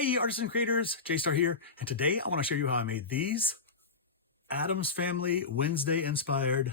Hey artists and creators, J-Star here, and today I want to show you how I made these Addams Family Wednesday inspired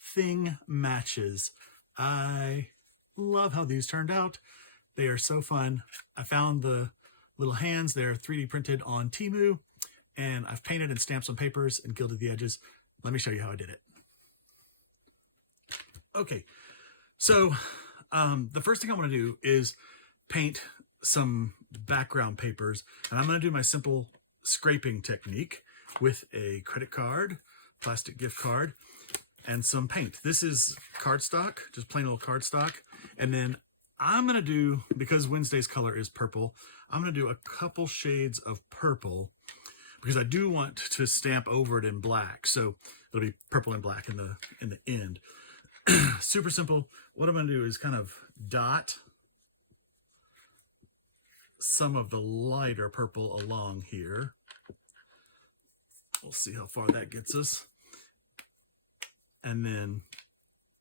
thing matches. I love how these turned out. They are so fun. I found the little hands, they're 3D printed on Temu, and I've painted and stamped some papers and gilded the edges. Let me show you how I did it. Okay, so the first thing I want to do is paint some background papers, and I'm going to do my simple scraping technique with a credit card, plastic gift card, and some paint. This is cardstock, just plain old cardstock. And then I'm going to do, because Wednesday's color is purple, I'm going to do a couple shades of purple because I do want to stamp over it in black. So it'll be purple and black in the end. Super simple. What I'm going to do is kind of dot some of the lighter purple along here. We'll see how far that gets us. And then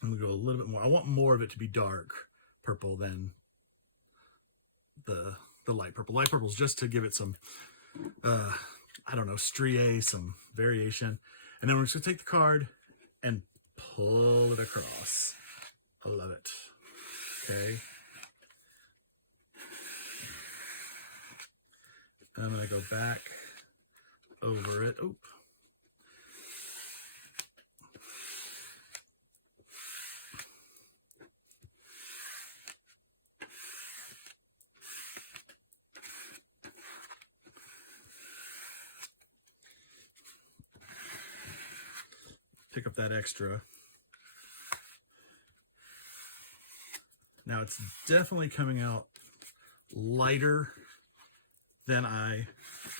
I'm gonna go a little bit more. I want more of it to be dark purple than the light purple. Light purple is just to give it some, I don't know, striae, some variation. And then we're just gonna take the card and pull it across. I love it. Okay. I'm going to go back over it. Oop. Pick up that extra. Now it's definitely coming out lighter than I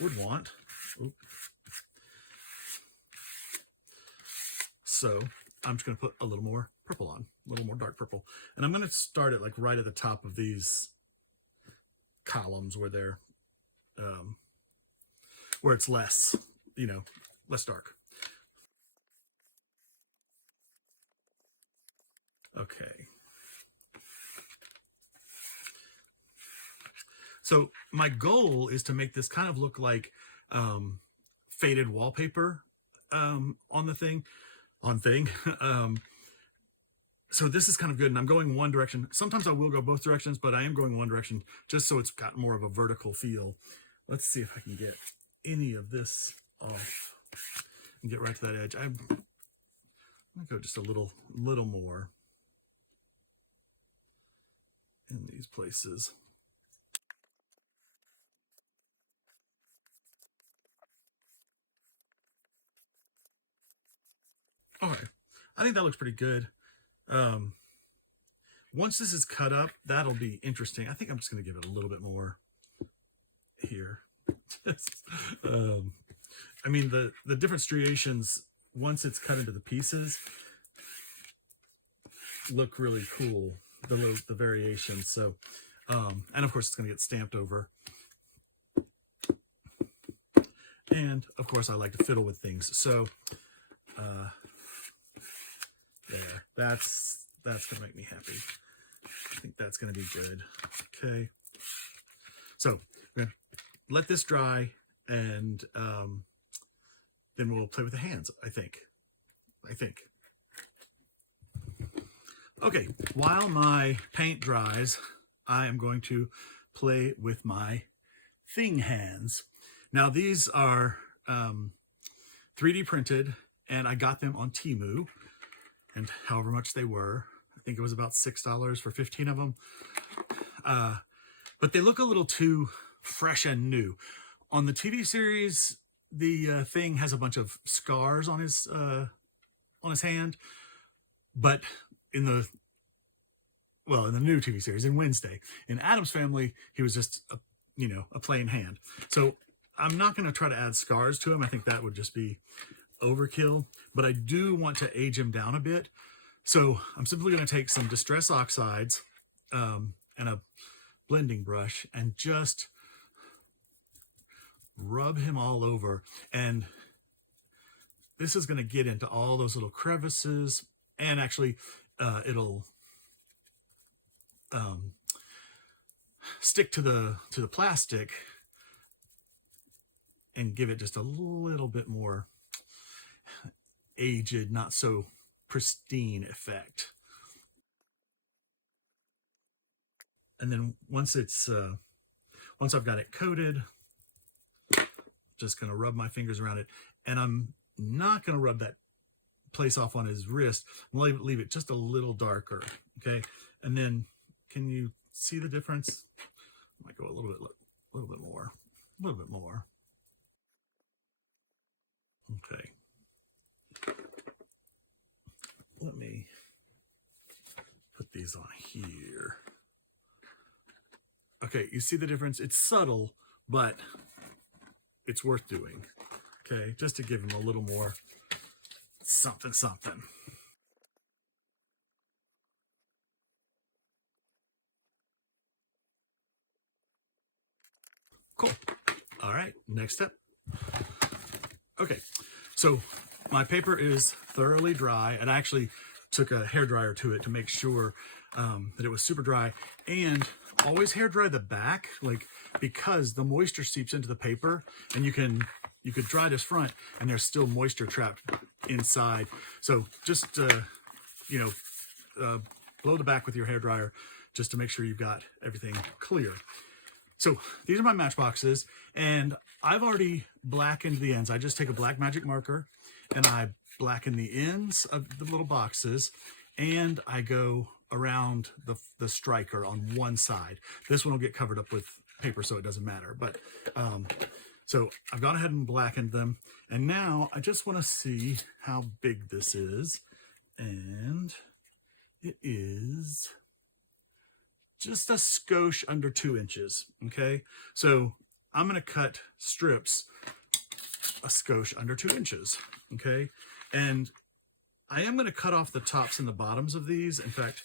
would want. Oop. So I'm just going to put a little more purple on, a little more dark purple. And I'm going to start it like right at the top of these columns where they're, where it's less, less dark. Okay. So my goal is to make this kind of look like faded wallpaper on thing. So this is kind of good, and I'm going one direction. Sometimes I will go both directions, but I am going one direction just so it's got more of a vertical feel. Let's see if I can get any of this off and get right to that edge. I'm gonna go just a little more in these places. Okay, I think that looks pretty good. Once this is cut up, that'll be interesting. I think I'm just going to give it a little bit more here. I mean, the different striations, once it's cut into the pieces, look really cool, the variations. So, and of course it's going to get stamped over. And of course I like to fiddle with things. So, there, that's gonna make me happy. I think that's gonna be good. Okay, so we're gonna let this dry, and then we'll play with the hands. I think. Okay, while my paint dries, I am going to play with my thing hands. Now these are 3D printed, and I got them on Temu, and however much they were, I think it was about $6 for 15 of them. But they look a little too fresh and new. On the TV series, the thing has a bunch of scars on his hand, but in the new TV series, in Wednesday, in Addams Family, he was just a plain hand. So I'm not going to try to add scars to him. I think that would just be overkill, but I do want to age him down a bit. So I'm simply going to take some Distress Oxides and a blending brush and just rub him all over. And this is going to get into all those little crevices, and actually it'll stick to the plastic and give it just a little bit more aged, not so pristine effect. And then once I've got it coated, just gonna rub my fingers around it, and I'm not gonna rub that place off on his wrist. I'm gonna leave it just a little darker, okay? And then, can you see the difference? I might go a little bit more. Okay. Let me put these on here. Okay, you see the difference? It's subtle, but it's worth doing. Okay, just to give him a little more something. Cool. All right, next step. Okay, so my paper is thoroughly dry, and I actually took a hairdryer to it to make sure that it was super dry. And always hair dry the back, like, because the moisture seeps into the paper, and you could dry this front and there's still moisture trapped inside. So just blow the back with your hairdryer just to make sure you've got everything clear. So these are my matchboxes, and I've already blackened the ends. I just take a black magic marker and I blacken the ends of the little boxes, and I go around the striker on one side. This one will get covered up with paper, so it doesn't matter. But so I've gone ahead and blackened them, and now I just want to see how big this is, and it is just a skosh under 2 inches. Okay, so I'm going to cut strips a skosh under 2 inches. Okay, and I am going to cut off the tops and the bottoms of these. In fact,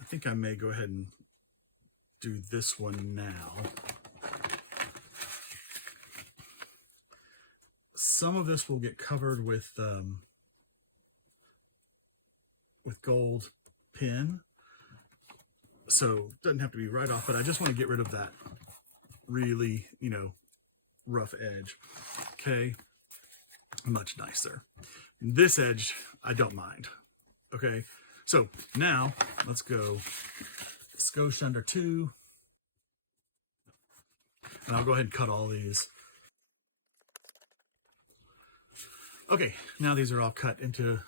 I think I may go ahead and do this one now. Some of this will get covered with gold pin, so it doesn't have to be right off, but I just want to get rid of that really, rough edge. Okay, much nicer. This edge, I don't mind. Okay, so now let's go skosh under 2, and I'll go ahead and cut all these. Okay, now these are all cut into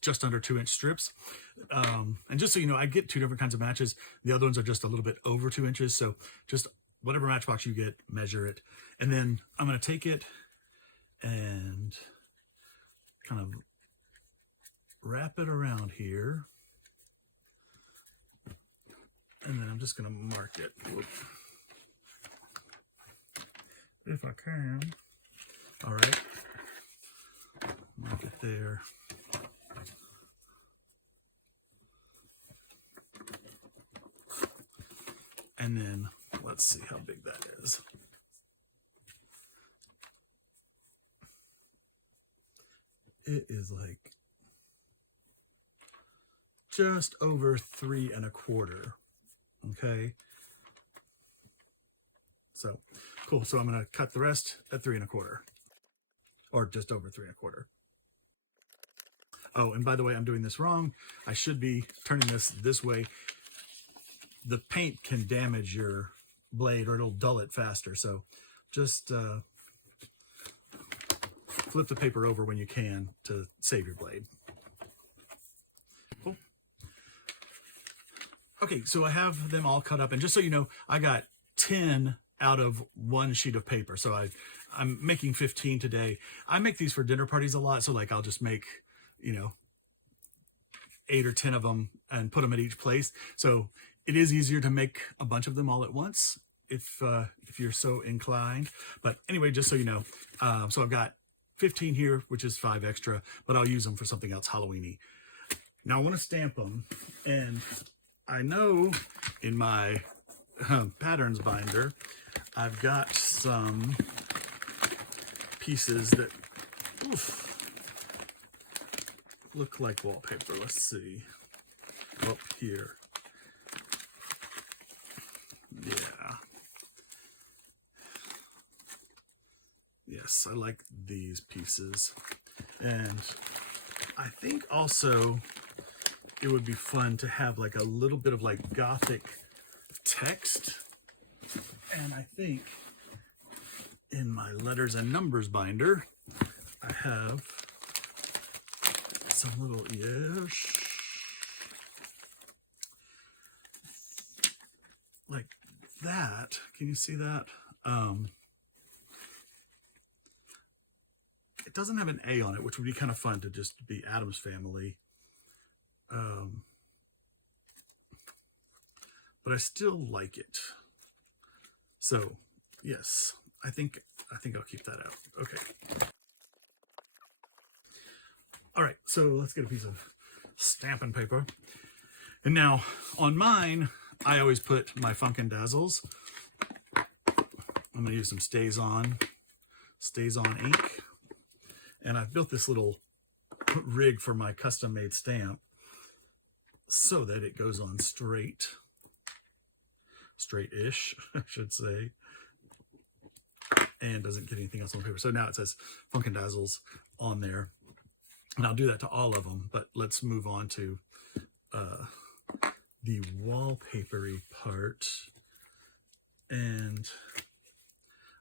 just under 2 inch strips. And just so you know, I get 2 different kinds of matches. The other ones are just a little bit over 2 inches. So just whatever matchbox you get, measure it. And then I'm going to take it and kind of wrap it around here. And then I'm just going to mark it. Whoop. If I can. All right. Mark it there. And then let's see how big that is. It is like just over 3 1/4. Okay. So cool. So I'm going to cut the rest at 3 1/4, or just over 3 1/4. Oh, and by the way, I'm doing this wrong. I should be turning this way. The paint can damage your blade, or it'll dull it faster. So just flip the paper over when you can to save your blade. Cool. Okay, so I have them all cut up, and just so you know, I got 10 out of 1 sheet of paper. So I'm making 15 today. I make these for dinner parties a lot, so like I'll just make 8 or 10 of them and put them at each place. So it is easier to make a bunch of them all at once if you're so inclined. But anyway, just so you know, so I've got 15 here, which is 5 extra, but I'll use them for something else Halloween-y. Now I want to stamp them, and I know in my patterns binder, I've got some pieces that look like wallpaper. Let's see. Up here. Yes, I like these pieces. And I think also it would be fun to have like a little bit of like Gothic text. And I think in my letters and numbers binder, I have some little, yes, like that. Can you see that? It doesn't have an A on it, which would be kind of fun to just be Addams Family. But I still like it. So yes, I think I'll keep that out. Okay. All right, so let's get a piece of stamping paper. And now on mine, I always put my Funkin' Dazzles. I'm gonna use some Stays On ink. And I've built this little rig for my custom made stamp so that it goes on straight-ish, I should say, and doesn't get anything else on the paper. So now it says Funkin' Dazzles on there. And I'll do that to all of them, but let's move on to the wallpapery part. And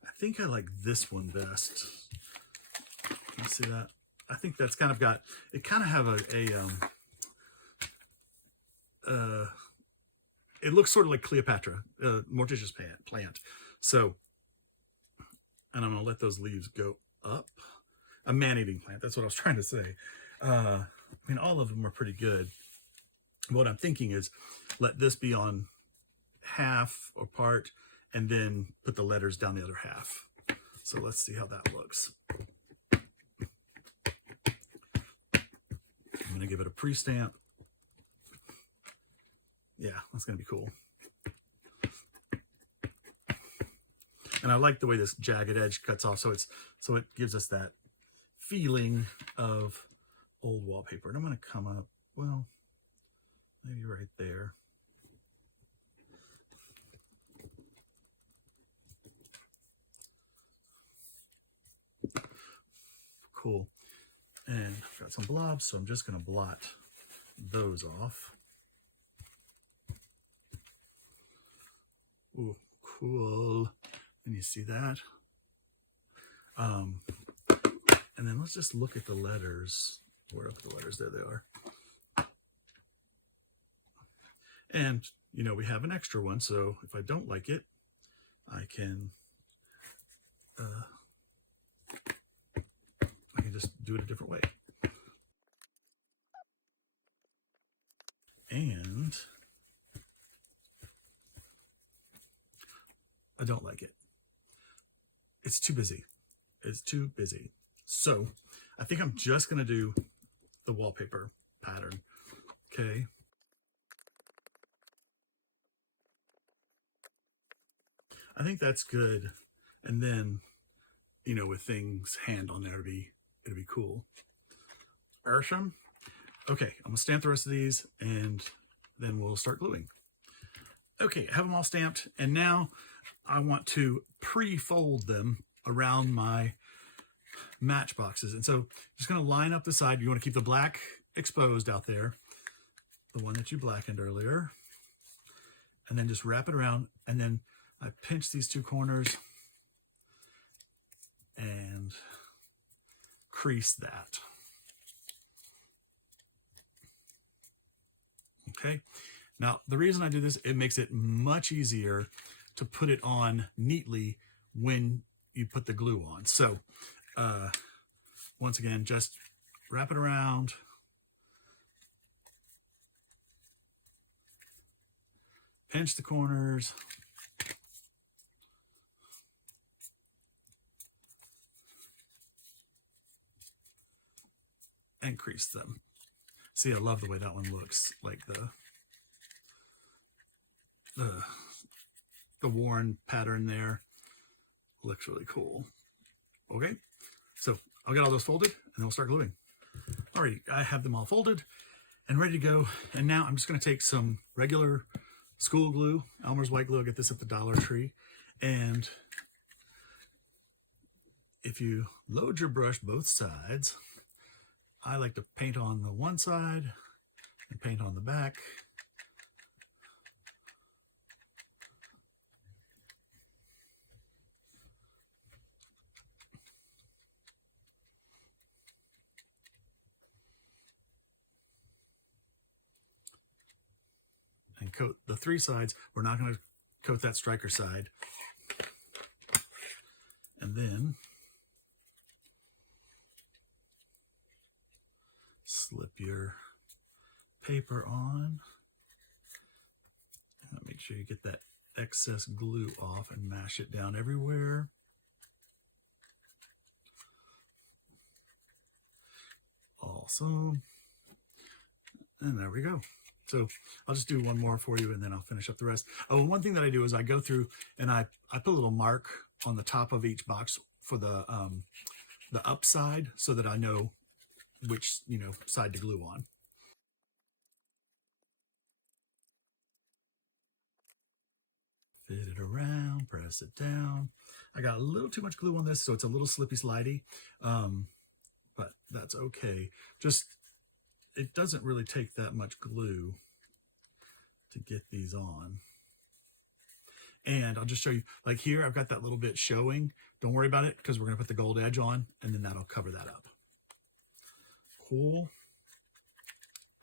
I think I like this one best. Can you see that? I think that's kind of got, it kind of have it looks sort of like Cleopatra, Morticia's plant. So, and I'm gonna let those leaves go up. A man-eating plant, that's what I was trying to say. I mean, all of them are pretty good. What I'm thinking is let this be on half or part, and then put the letters down the other half. So let's see how that looks. I'm gonna give it a pre-stamp. Yeah, that's gonna be cool. And I like the way this jagged edge cuts off, so it gives us that feeling of old wallpaper. And I'm gonna come up, well, maybe right there. Cool. And I've got some blobs, so I'm just gonna blot those off. Ooh, cool. And you see that? And then let's just look at the letters. Where are the letters? There they are. And, you know, we have an extra one, so if I don't like it, I can just do it a different way. And I don't like it. It's too busy. It's too busy. So I think I'm just going to do the wallpaper pattern. Okay. I think that's good. And then, you know, with things hand on there, it'll be cool. Awesome. Okay, I'm gonna stamp the rest of these and then we'll start gluing. Okay, I have them all stamped, and now I want to pre-fold them around my matchboxes. And so just gonna line up the side. You wanna keep the black exposed out there, the one that you blackened earlier, and then just wrap it around, and then I pinch these two corners and crease that. Okay, now the reason I do this, it makes it much easier to put it on neatly when you put the glue on. So once again, just wrap it around, pinch the corners, and crease them. See, I love the way that one looks, like the worn pattern there. Looks really cool. Okay, so I'll get all those folded and then we'll start gluing. All right, I have them all folded and ready to go. And now I'm just gonna take some regular school glue, Elmer's white glue. I get this at the Dollar Tree. And if you load your brush both sides, I like to paint on the one side and paint on the back. And coat the three sides. We're not going to coat that striker side. And then slip your paper on. Make sure you get that excess glue off and mash it down everywhere. Awesome. And there we go. So I'll just do one more for you and then I'll finish up the rest. Oh, and one thing that I do is I go through and I put a little mark on the top of each box for the upside so that I know which, side to glue on. Fit it around, press it down. I got a little too much glue on this, so it's a little slippy slidey, but that's okay. Just, it doesn't really take that much glue to get these on. And I'll just show you, like here, I've got that little bit showing. Don't worry about it because we're going to put the gold edge on and then that'll cover that up. Cool.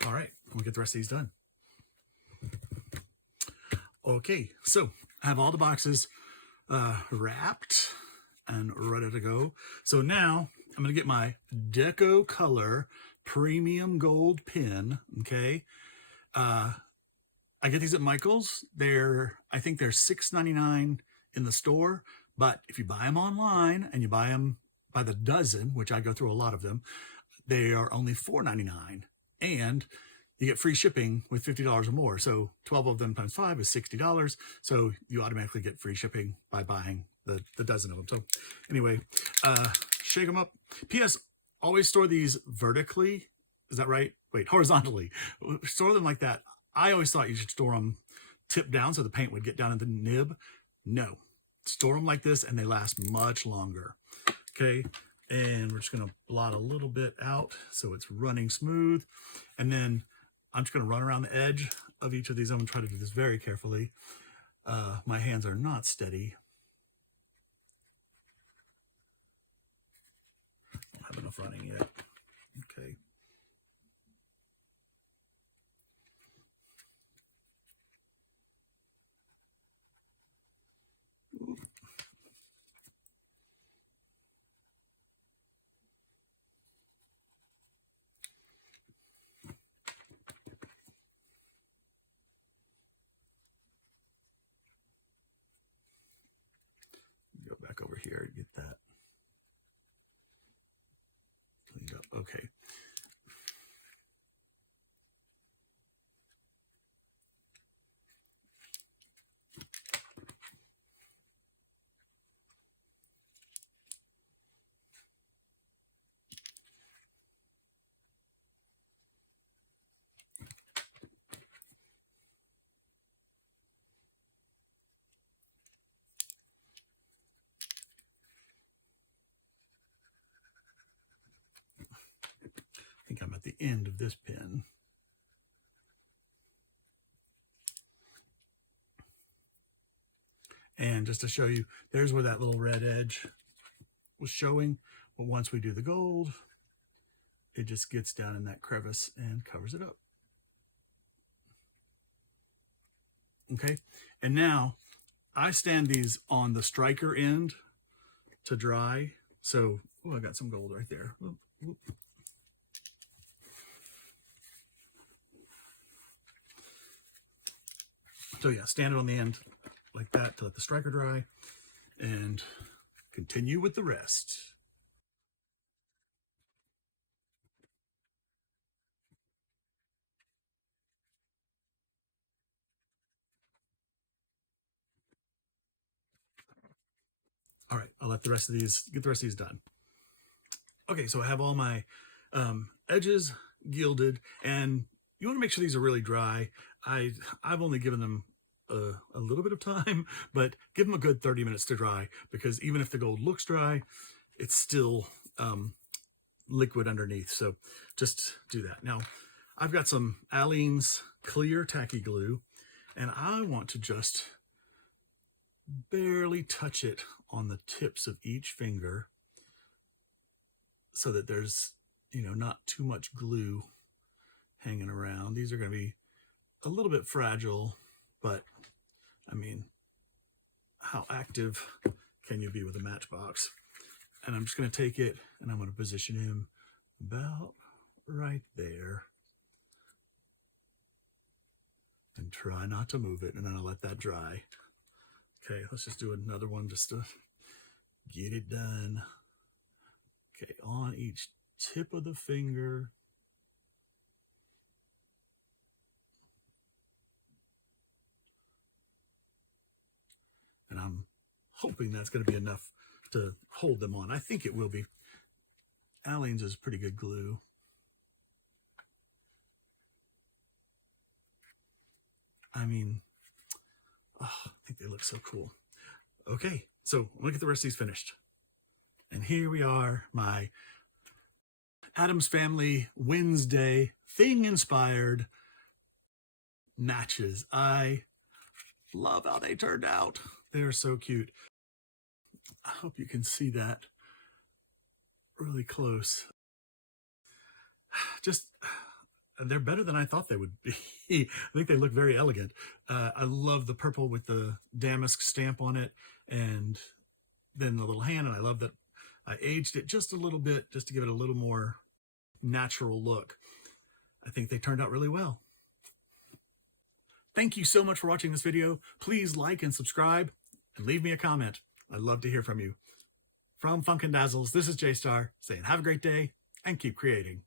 All right, we'll get the rest of these done. Okay, so I have all the boxes wrapped and ready to go. So now I'm going to get my Deco Color Premium Gold Pen, okay? I get these at Michael's. I think they're $6.99 in the store, but if you buy them online and you buy them by the dozen, which I go through a lot of them, they are only $4.99, and you get free shipping with $50 or more. So 12 of them times 5 is $60. So you automatically get free shipping by buying the dozen of them. So anyway, shake them up. P.S. Always store these vertically. Is that right? Wait, horizontally. Store them like that. I always thought you should store them tip down so the paint would get down in the nib. No, store them like this and they last much longer. Okay, and we're just gonna blot a little bit out so it's running smooth. And then I'm just gonna run around the edge of each of these. I'm gonna try to do this very carefully. My hands are not steady. I don't have enough running yet. Okay. Go back over here and get that cleaned up. Okay. I think I'm at the end of this pen. And just to show you, there's where that little red edge was showing. But once we do the gold, it just gets down in that crevice and covers it up. Okay, and now I stand these on the striker end to dry. So, oh, I got some gold right there. Whoop, whoop. So yeah, stand it on the end like that to let the striker dry and continue with the rest. All right, I'll let get the rest of these done. Okay, so I have all my edges gilded, and you want to make sure these are really dry. I've only given them a little bit of time, but give them a good 30 minutes to dry, because even if the gold looks dry, it's still liquid underneath. So just do that. Now, I've got some Aleene's clear tacky glue, and I want to just barely touch it on the tips of each finger so that there's, not too much glue hanging around. These are going to be a little bit fragile, but I mean, how active can you be with a Matchbox? And I'm just going to take it and I'm going to position him about right there and try not to move it, and then I'll let that dry. Okay, let's just do another one just to get it done. Okay, on each tip of the finger. And I'm hoping that's going to be enough to hold them on. I think it will be. Aleene's is pretty good glue. I mean, oh, I think they look so cool. Okay, so I'm gonna get the rest of these finished. And here we are, my Addams Family Wednesday thing-inspired matches. I love how they turned out. They're so cute. I hope you can see that really close. Just, they're better than I thought they would be. I think they look very elegant. I love the purple with the damask stamp on it, and then the little hand, and I love that I aged it just a little bit just to give it a little more natural look. I think they turned out really well. Thank you so much for watching this video. Please like and subscribe and leave me a comment. I'd love to hear from you. From Funkin' Dazzles, this is J-Star saying have a great day and keep creating.